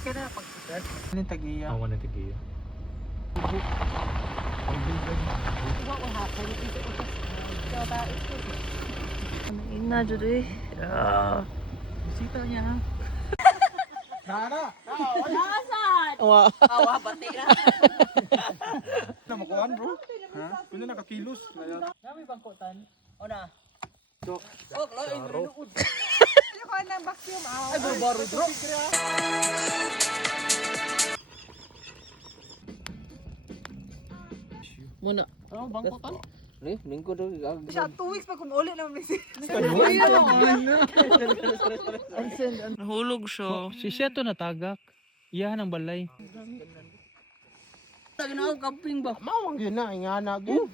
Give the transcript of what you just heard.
Okay na pag-sir. Ano yung tagiya? Ako na tigiya. What will happen if it will just go about its business? Ina jud eh. Bisita niya ha. Nana! Nasaan? Wa. Awa, bati na. Na makuhan bro? Ha? Pwede nakakilos. Dami bang kutan? O na. Oh, lain rin uod. Ano ko ng vacuum? Ay baro bro. Muna. Ano bangkotan? Lingko daw. Siya 2 weeks pa kumuli na misi. Nahulog siya. Si siya to natagak. Iyahan ang balay. Tagna camping ba? Mawang yun na, ingana gyud.